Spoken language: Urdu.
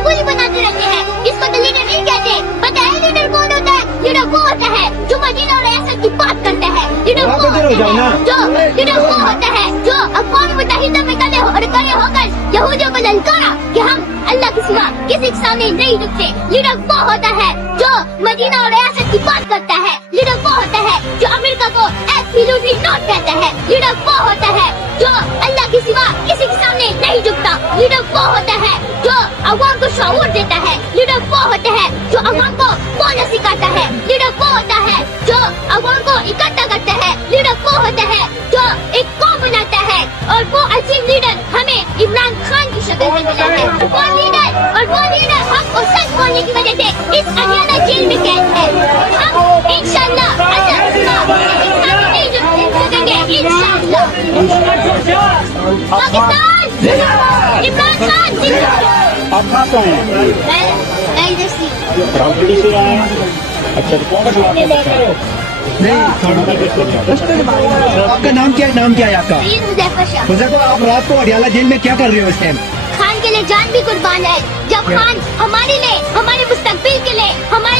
رنگولی بناتے رہتے ہیں. اس کو تو لیڈر نہیں کہتے. پتہ ہے لیڈر کون ہوتا ہے؟ لیڈر وہ ہوتا ہے جو مدینہ اور ریاست کی بات کرتا ہے. لیڈر وہ ہوتا ہے جو اقوام متحدہ میں کھڑے ہو کر یہودیوں کو للکارا کہ ہم اللہ کے سوا کسی کے سامنے نہیں جھکتے. لیڈر وہ ہوتا ہے جو مدینہ اور ریاست کی بات کرتا ہے. لیڈر وہ ہوتا ہے جو امریکہ کو ایبسلیوٹلی نوٹ کہتا ہے. لیڈر وہ ہوتا ہے جو اللہ کے سوا کسی کے سامنے نہیں جھکتا. لیڈر وہ ہوتا ہے جو عوام کو شعور دیتا ہے. لیڈر وہ ہوتا ہے جو عوام کو بولنا سکھاتا ہے. لیڈر وہ ہوتا ہے جو عوام کو اکٹھا کرتا ہے. لیڈر وہ ہوتا ہے جو ایک قوم بناتا ہے. اور وہ عظیم لیڈر ہمیں عمران خان کی شکل میں ملا ہے. وہ لیڈر حق اور سچ بولنے کی وجہ سے اس ہریانہ جیل میں قید ہے. ہم انشاءاللہ اللہ کے سامنے نہیں جھکیں گے. انشاءاللہ پاکستان عمران خان زندہ باد. آپ کہاں سے آئے ہیں؟ میں ادھر سے راولپنڈی سے آئے ہیں. اچھا تو کون سا آپ کا نام کیا ہے؟ نام کیا ہے آپ کا؟ سید حذیفہ شاہ. حذیفہ، آپ رات کو ہریانہ جیل میں کیا کر رہے ہو اس ٹائم؟ خان کے لیے جان بھی قربان ہے. جب خان ہمارے لیے، ہمارے مستقبل کے لیے، ہمارے